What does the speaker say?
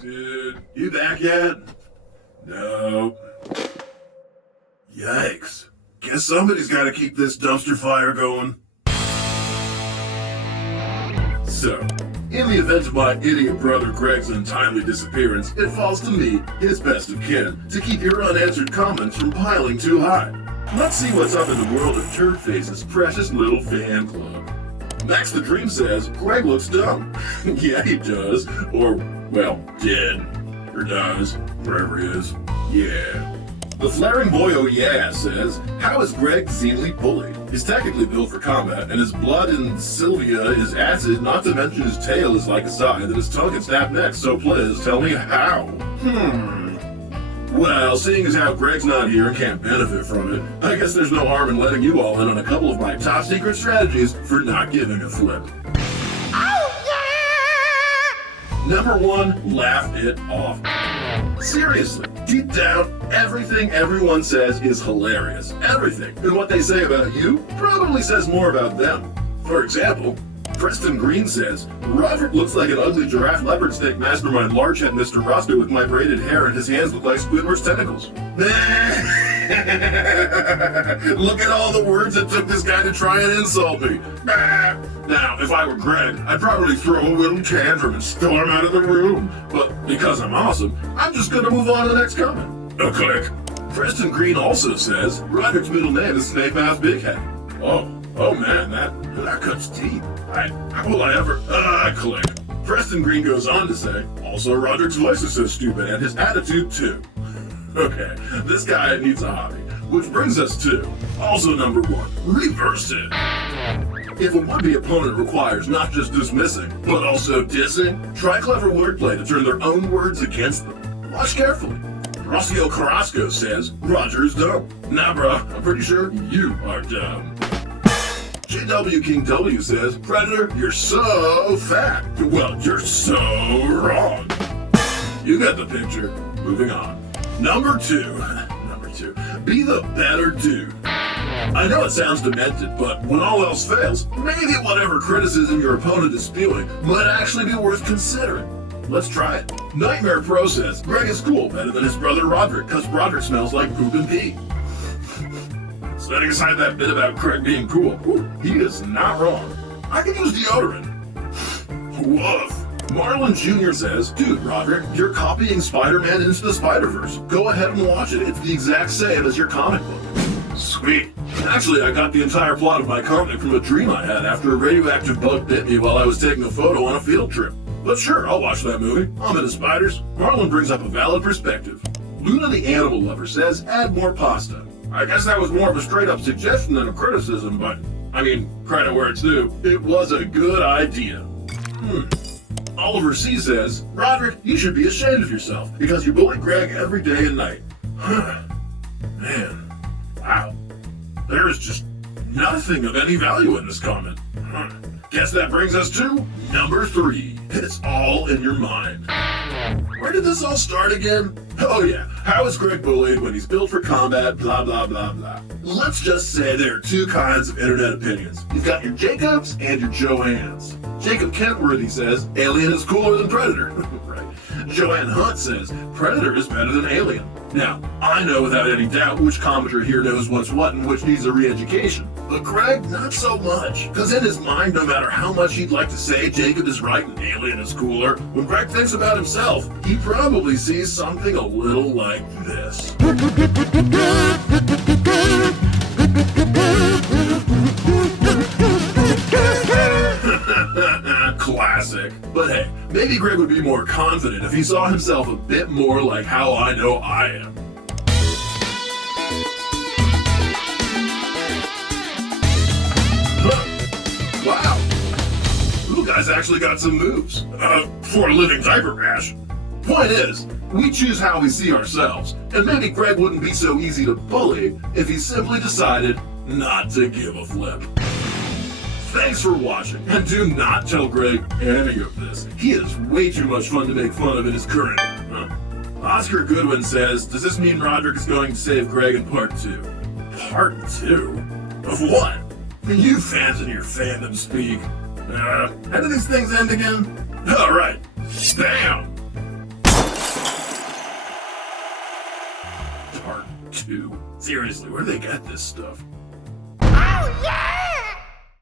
Dude, you back yet? No. Yikes. Guess somebody's gotta keep this dumpster fire going. So, in the event of my idiot brother Greg's untimely disappearance, it falls to me, his best of kin, to keep your unanswered comments from piling too high. Let's see what's up in the world of Turdface's precious little fan club. Max the Dream says, Greg looks dumb. Yeah, he does. Or, well, did. Or does. Wherever he is. Yeah. The Flaring Boy Oh Yeah says, how is Greg xenely bullied? He's technically built for combat, and his blood in Sylvia is acid, not to mention his tail is like a side, and his tongue can snap next, so please tell me how. Well, seeing as how Greg's not here and can't benefit from it, I guess there's no harm in letting you all in on a couple of my top secret strategies for not giving a flip. Number 1, laugh it off. Seriously, deep down, everything everyone says is hilarious. Everything. And what they say about you probably says more about them. For example, Preston Green says, Rodrick looks like an ugly giraffe leopard snake mastermind largehead Mr. Roscoe with my braided hair and his hands look like Squidward's tentacles. Look at all the words it took this guy to try and insult me. Now, if I were Greg, I'd probably throw a little tantrum and storm out of the room. But because I'm awesome, I'm just gonna move on to the next comment. A click. Preston Green also says, Roderick's middle name is Snake Mouth Big Head. Oh man, that cuts deep. How will I ever, click. Preston Green goes on to say, also Roderick's voice is so stupid and his attitude too. Okay, this guy needs a hobby. Which brings us to, also number 1, reverse it. If a would-be opponent requires not just dismissing, but also dissing, try clever wordplay to turn their own words against them. Watch carefully. Rocio Carrasco says, Roger is dumb. Nah, bruh, I'm pretty sure you are dumb. JW King W says, Predator, you're so fat. Well, you're so wrong. You got the picture. Moving on. Number 2, be the better dude. I know it sounds demented, but when all else fails, maybe whatever criticism your opponent is spewing might actually be worth considering. Let's try it. Nightmare Pro says, Greg is cool, better than his brother Rodrick, because Rodrick smells like poop and pee. Setting aside that bit about Craig being cool, he is not wrong. I can use deodorant. Woof. Marlon Jr. says, dude, Rodrick, you're copying Spider-Man into the Spider-Verse. Go ahead and watch it. It's the exact same as your comic book. Sweet. Actually, I got the entire plot of my comic from a dream I had after a radioactive bug bit me while I was taking a photo on a field trip. But sure, I'll watch that movie. I'm into spiders. Marlon brings up a valid perspective. Luna the Animal Lover says, add more pasta. I guess that was more of a straight-up suggestion than a criticism, but, I mean, credit where it's due, it was a good idea. Oliver C. says, Rodrick, you should be ashamed of yourself, because you bully Greg every day and night. Man, wow. There is just nothing of any value in this comment. Guess that brings us to number 3. It's all in your mind. Where did this all start again? Oh yeah, how is Greg bullied when he's built for combat, blah blah blah blah. Let's just say there are 2 kinds of internet opinions. You've got your Jacobs and your Joannes. Jacob Kentworthy says, Alien is cooler than Predator. Right. Joanne Hunt says, Predator is better than Alien. Now, I know without any doubt which commenter here knows what's what and which needs a re-education. But Greg, not so much. Because in his mind, no matter how much he'd like to say Jacob is right and Alien is cooler, when Greg thinks about himself, he probably sees something a little like this. Classic. But hey, maybe Greg would be more confident if he saw himself a bit more like how I know I am. Wow. You guys actually got some moves. For a living diaper rash. Point is, we choose how we see ourselves, and maybe Greg wouldn't be so easy to bully if he simply decided not to give a flip. Thanks for watching, and do not tell Greg any of this. He is way too much fun to make fun of in his current... Oscar Goodwin says, does this mean Rodrick is going to save Greg in part 2? Part 2? Of what? You fans in your fandom speak. How do these things end again? Alright. Bam! Part 2. Seriously, where do they get this stuff? Oh yeah!